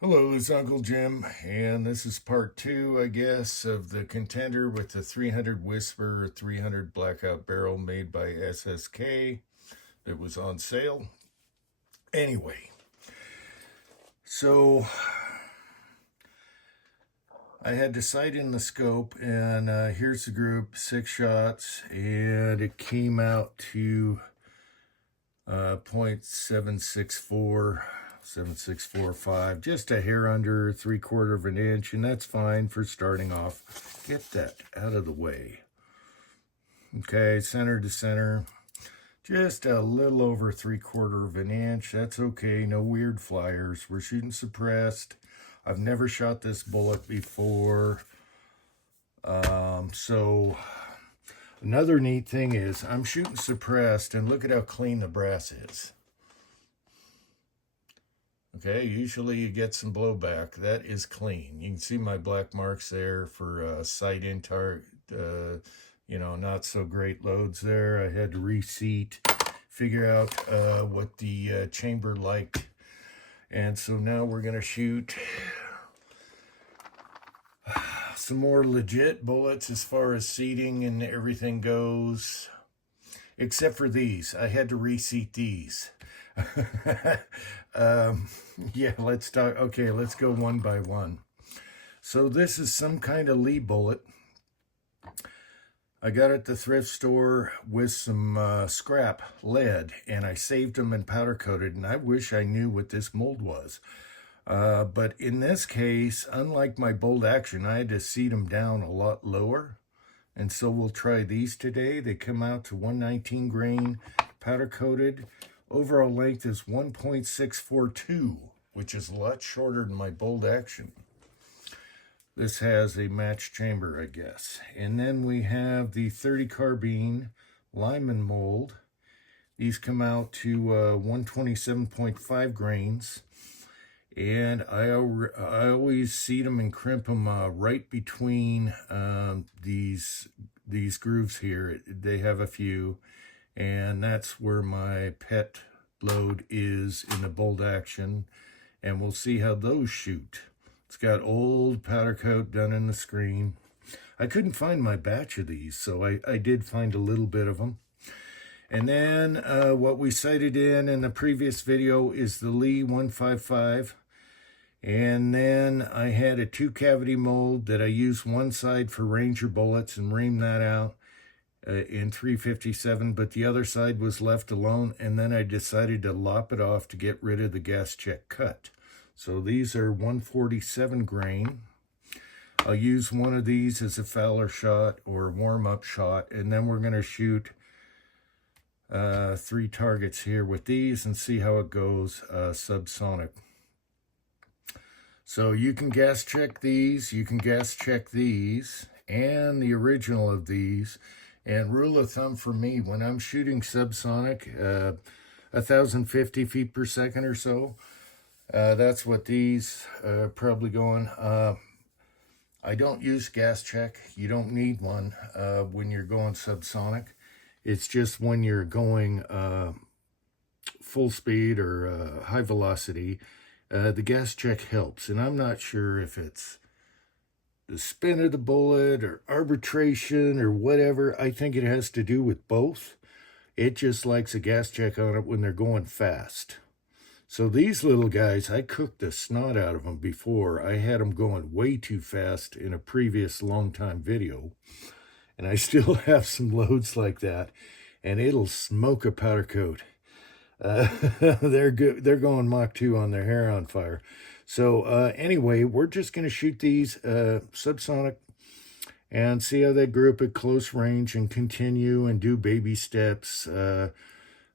Hello, it's Uncle Jim, and this is part two, I guess, of the Contender with the 300 Whisper 300 Blackout Barrel made by SSK that was on sale. Anyway, so I had the sight in the scope, and here's the group, 6 shots, and it came out to .764. 7645, just a hair under 3/4 of an inch, and that's fine for starting off. Get that out of the way. Okay, center to center, just a little over 3/4 of an inch. That's okay, no weird flyers. We're shooting suppressed. I've never shot this bullet before. So another neat thing is I'm shooting suppressed, and look at how clean the brass is. Okay, usually you get some blowback. That is clean. You can see my black marks there for sight in not so great loads there. I had to reseat, figure out what the chamber liked. And so now we're going to shoot some more legit bullets as far as seating and everything goes. Except for these. I had to reseat these. Yeah, let's talk. Okay, let's go one by one. So this is some kind of Lee bullet. I got it at the thrift store with some scrap lead, and I saved them and powder coated, and I wish I knew what this mold was. But in this case, unlike my bolt action, I had to seat them down a lot lower. And so we'll try these today. They come out to 119 grain, powder coated. Overall length is 1.642, which is a lot shorter than my bolt action. This has a matched chamber, I guess. And then we have the 30 carbine Lyman mold. These come out to 127.5 grains. And I always seat them and crimp them right between these grooves here. They have a few. And that's where my pet load is in the bolt action. And we'll see how those shoot. It's got old powder coat done in the screen. I couldn't find my batch of these, so I did find a little bit of them. And then what we sighted in the previous video is the Lee 155. And then I had a 2-cavity mold that I used one side for Ranger bullets and reamed that out in 357, but the other side was left alone, and then I decided to lop it off to get rid of the gas check cut. So these are 147 grain. I'll use one of these as a Fowler shot or warm-up shot, and then we're going to shoot 3 targets here with these and see how it goes subsonic. So you can gas check these, you can gas check these, and the original of these. And rule of thumb for me, when I'm shooting subsonic, 1,050 feet per second or so, that's what these are probably going. I don't use gas check. You don't need one when you're going subsonic. It's just when you're going full speed or high velocity, the gas check helps. And I'm not sure if it's the spin of the bullet or arbitration or whatever. I think it has to do with both. It just likes a gas check on it when they're going fast. So these little guys, I cooked the snot out of them before. I had them going way too fast in a previous long time video. And I still have some loads like that. And it'll smoke a powder coat. They're good. They're going Mach 2 on their hair on fire. So anyway, we're just going to shoot these subsonic and see how they group at close range and continue and do baby steps.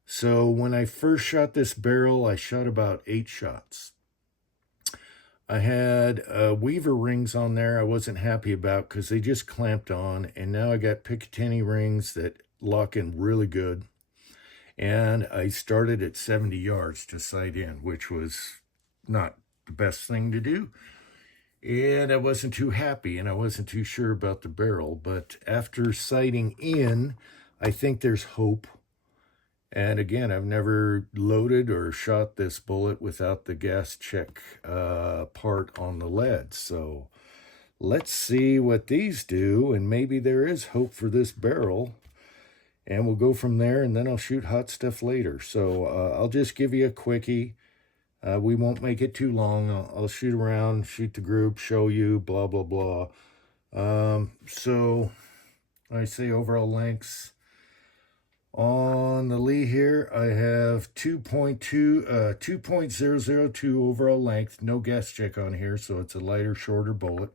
So when I first shot this barrel, I shot about 8 shots. I had Weaver rings on there I wasn't happy about because they just clamped on. And now I got Picatinny rings that lock in really good. And I started at 70 yards to sight in, which was not the best thing to do. And I wasn't too happy, and I wasn't too sure about the barrel. But after sighting in, I think there's hope. And again, I've never loaded or shot this bullet without the gas check part on the lead. So let's see what these do, and maybe there is hope for this barrel. And we'll go from there, and then I'll shoot hot stuff later. So I'll just give you a quickie. We won't make it too long. I'll shoot around, shoot the group, show you, blah, blah, blah. So I say overall lengths. On the Lee here, I have 2.002 overall length. No gas check on here, so it's a lighter, shorter bullet.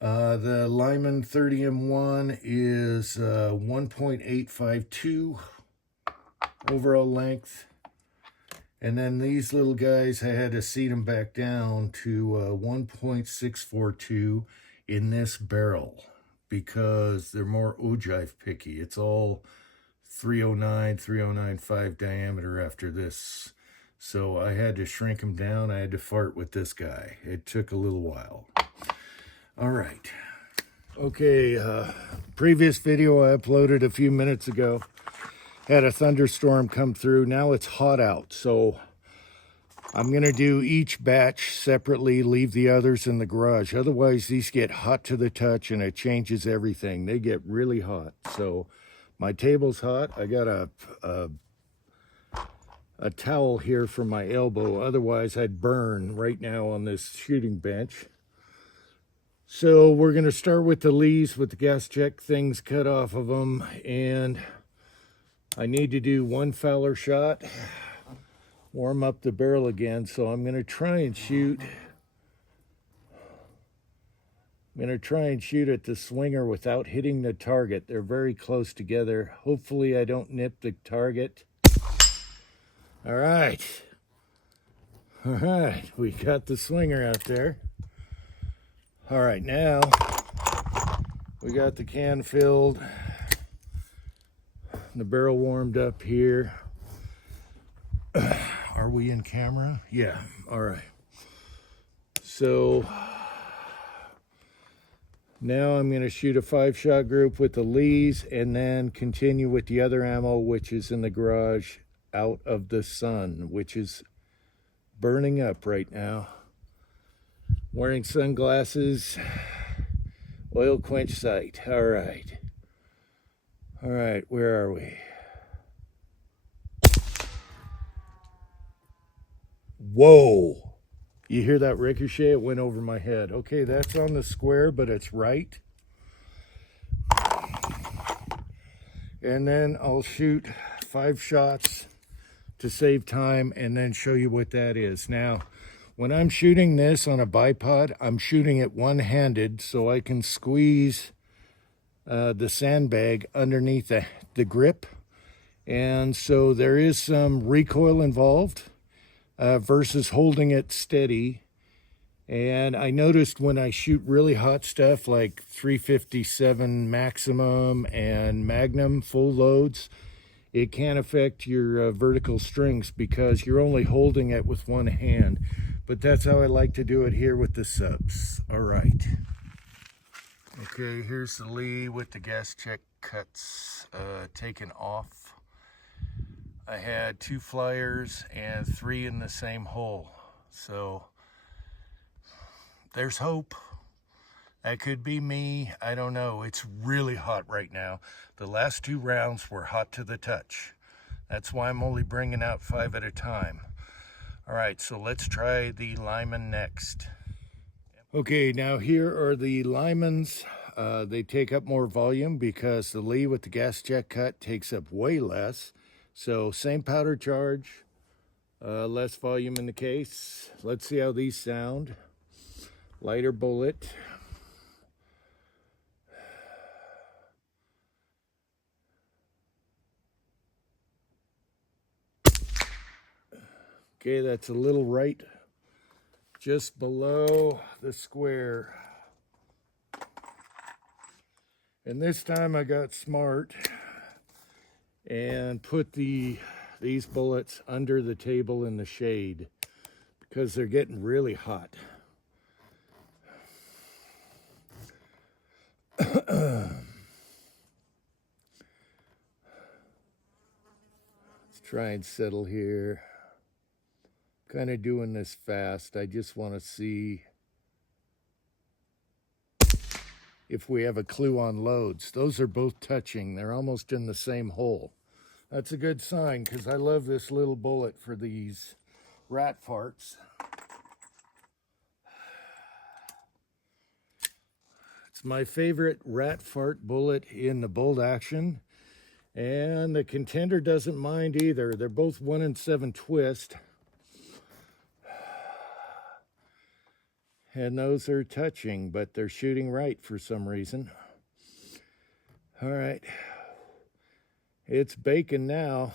The Lyman 30M1 is 1.852 overall length. And then these little guys, I had to seat them back down to 1.642 in this barrel because they're more ogive picky. It's all 309, 309.5 diameter after this. So I had to shrink them down. I had to fart with this guy. It took a little while. All right. Okay, previous video I uploaded a few minutes ago had a thunderstorm come through. Now it's hot out, so I'm going to do each batch separately, leave the others in the garage. Otherwise, these get hot to the touch and it changes everything. They get really hot. So my table's hot. I got a towel here for my elbow. Otherwise, I'd burn right now on this shooting bench. So we're going to start with the Lees with the gas check things cut off of them. And I need to do one Fowler shot, warm up the barrel again. So I'm going to try and shoot. I'm going to try and shoot at the swinger without hitting the target. They're very close together. Hopefully I don't nip the target. All right. All right. We got the swinger out there. All right, now we got the can filled, the barrel warmed up here. Are we in camera? Yeah, all right. So now I'm going to shoot a 5-shot group with the Lees and then continue with the other ammo, which is in the garage out of the sun, which is burning up right now. Wearing sunglasses, oil quench sight. All right. All right, where are we? Whoa. You hear that ricochet? It went over my head. Okay, that's on the square, but it's right. And then I'll shoot 5 shots to save time and then show you what that is. Now, when I'm shooting this on a bipod, I'm shooting it one-handed so I can squeeze the sandbag underneath the grip. And so there is some recoil involved versus holding it steady. And I noticed when I shoot really hot stuff like 357 Maximum and Magnum full loads, it can affect your vertical strings because you're only holding it with one hand. But that's how I like to do it here with the subs. All right. Okay, here's the Lee with the gas check cuts taken off. I had 2 flyers and 3 in the same hole. So there's hope. That could be me. I don't know. It's really hot right now. The last 2 rounds were hot to the touch. That's why I'm only bringing out 5 at a time. All right, so let's try the Lyman next. Okay, now here are the Lymans. They take up more volume because the Lee with the gas check cut takes up way less. So same powder charge, less volume in the case. Let's see how these sound. Lighter bullet. Okay, that's a little right, just below the square. And this time I got smart and put these bullets under the table in the shade because they're getting really hot. Try and settle here. Kind of doing this fast. I just want to see if we have a clue on loads. Those are both touching. They're almost in the same hole. That's a good sign because I love this little bullet for these rat farts. It's my favorite rat fart bullet in the bolt action. And the Contender doesn't mind either. They're both 1-in-7 twist. And those are touching, but they're shooting right for some reason. All right. It's baking now.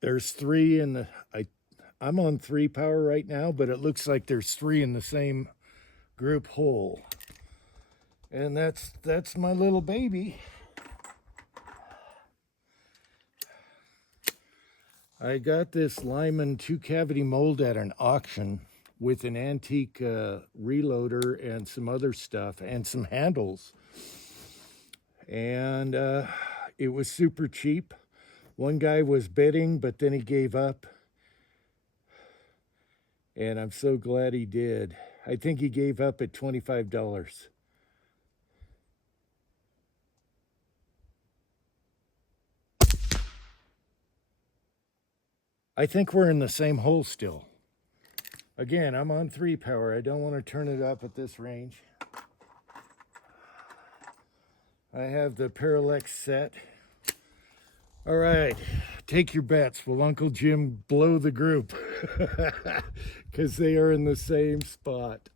There's 3 in the... I'm on 3 power right now, but it looks like there's 3 in the same group hole. And that's my little baby. I got this Lyman 2-cavity mold at an auction with an antique reloader and some other stuff and some handles. And it was super cheap. One guy was bidding, but then he gave up. And I'm so glad he did. I think he gave up at $25. I think we're in the same hole still. Again, I'm on 3 power. I don't want to turn it up at this range. I have the Parallax set. All right, take your bets. Will Uncle Jim blow the group? Because they are in the same spot.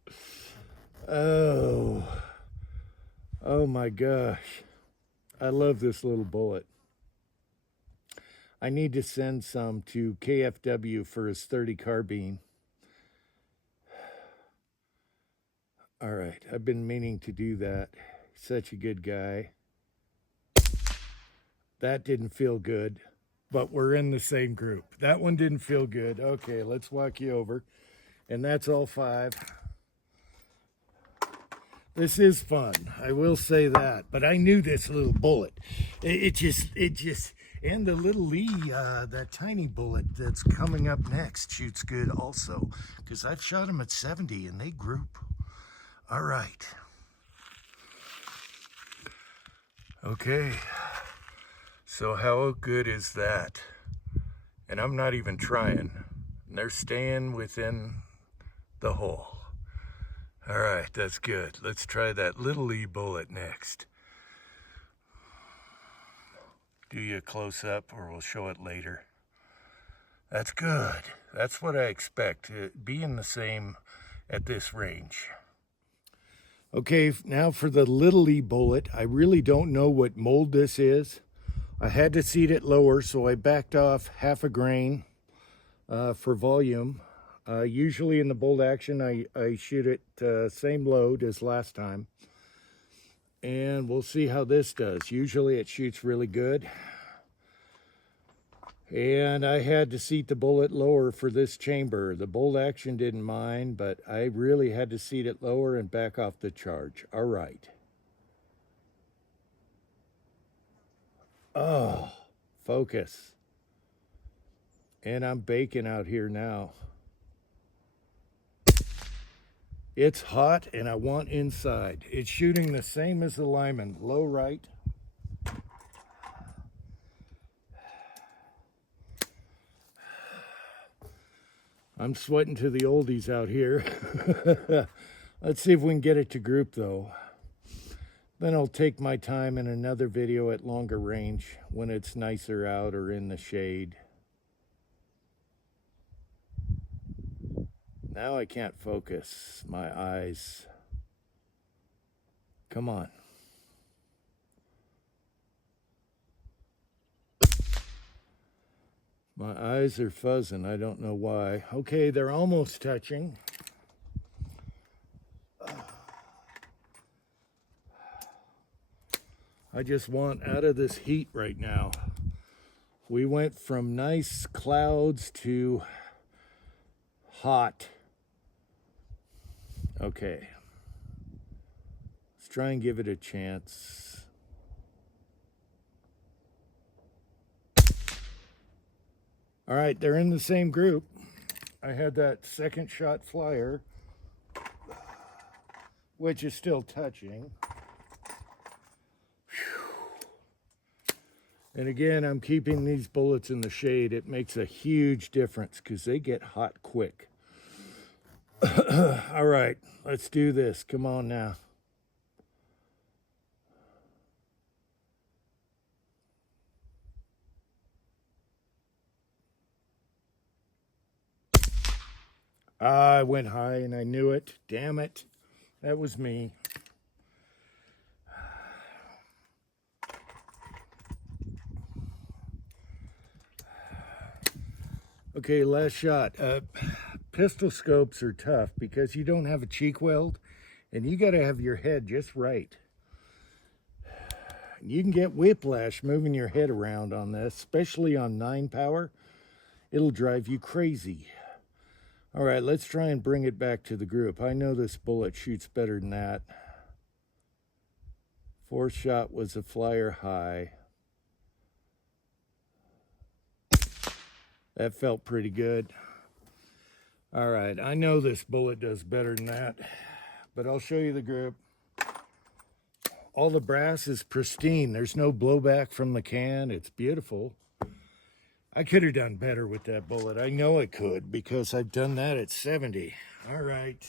Oh my gosh. I love this little bullet. I need to send some to KFW for his .30 carbine. All right, I've been meaning to do that. Such a good guy. That didn't feel good, but we're in the same group. That one didn't feel good. Okay, let's walk you over. And that's all 5. This is fun, I will say that. But I knew this little bullet. It just, and the little Lee, that tiny bullet that's coming up next shoots good also. Because I've shot them at 70 and they group. All right. Okay. So how good is that? And I'm not even trying. They're staying within the hole. All right, that's good. Let's try that little Lee bullet next. Do you a close up or we'll show it later. That's good. That's what I expect. Being the same at this range. Okay, now for the little Lee bullet. I really don't know what mold this is. I had to seat it lower, so I backed off half a grain for volume. Usually in the bolt action, I shoot it same load as last time. And we'll see how this does. Usually it shoots really good. And I had to seat the bullet lower for this chamber. The bolt action didn't mind, but I really had to seat it lower and back off the charge. All right. Oh, focus. And I'm baking out here now. It's hot and I want inside. It's shooting the same as the Lyman, low right. I'm sweating to the oldies out here. Let's see if we can get it to group though. Then I'll take my time in another video at longer range when it's nicer out or in the shade. Now I can't focus my eyes. Come on. My eyes are fuzzing. I don't know why. Okay, they're almost touching. I just want out of this heat right now. We went from nice clouds to hot. Okay. try and give it a chance. All right, they're in the same group. I had that second shot flyer, which is still touching. And again, I'm keeping these bullets in the shade. It makes a huge difference because they get hot quick. All right, let's do this. Come on now. I went high and I knew it. Damn it. That was me. Okay, last shot. Pistol scopes are tough because you don't have a cheek weld and you got to have your head just right. You can get whiplash moving your head around on this, especially on 9 power. It'll drive you crazy. All right, let's try and bring it back to the group. I know this bullet shoots better than that. Fourth shot was a flyer high. That felt pretty good. All right, I know this bullet does better than that, but I'll show you the group. All the brass is pristine. There's no blowback from the can. It's beautiful. I could have done better with that bullet. I know I could because I've done that at 70. All right.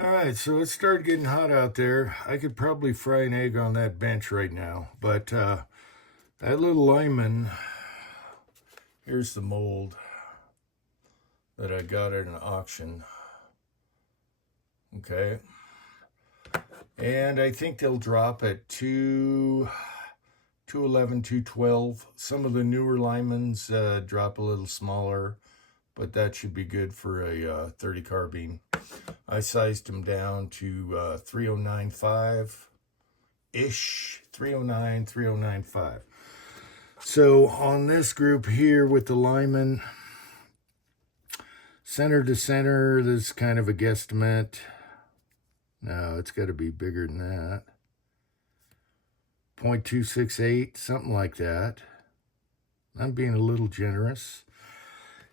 All right, so it started getting hot out there. I could probably fry an egg on that bench right now, but that little lineman, here's the mold that I got at an auction. Okay. And I think they'll drop at 211, 212. Some of the newer limans drop a little smaller, but that should be good for a 30 carbine. I sized them down to 309.5-ish, 309, 309.5. So on this group here with the lineman, center to center, this is kind of a guesstimate. No, it's got to be bigger than that. 0.268, something like that. I'm being a little generous.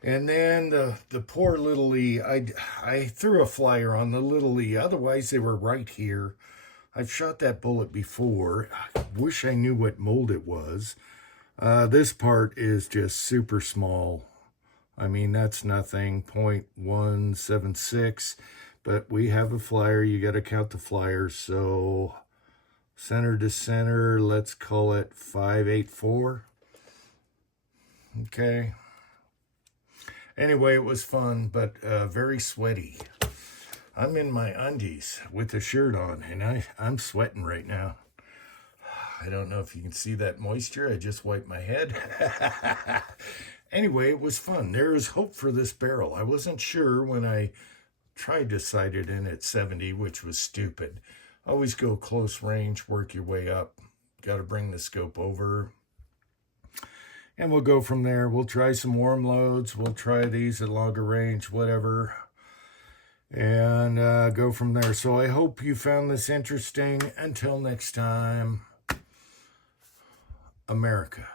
And then the poor little E, I threw a flyer on the little E. Otherwise, they were right here. I've shot that bullet before. I wish I knew what mold it was. This part is just super small. I mean, that's nothing, 0.176. But we have a flyer. You got to count the flyers. So center to center, let's call it 584. Okay. Anyway, it was fun, but very sweaty. I'm in my undies with the shirt on, and I'm sweating right now. I don't know if you can see that moisture. I just wiped my head. Anyway, it was fun. There is hope for this barrel. I wasn't sure when I tried to sight it in at 70, which was stupid. Always go close range, work your way up. Got to bring the scope over. And we'll go from there. We'll try some warm loads. We'll try these at longer range, whatever. And go from there. So I hope you found this interesting. Until next time, America.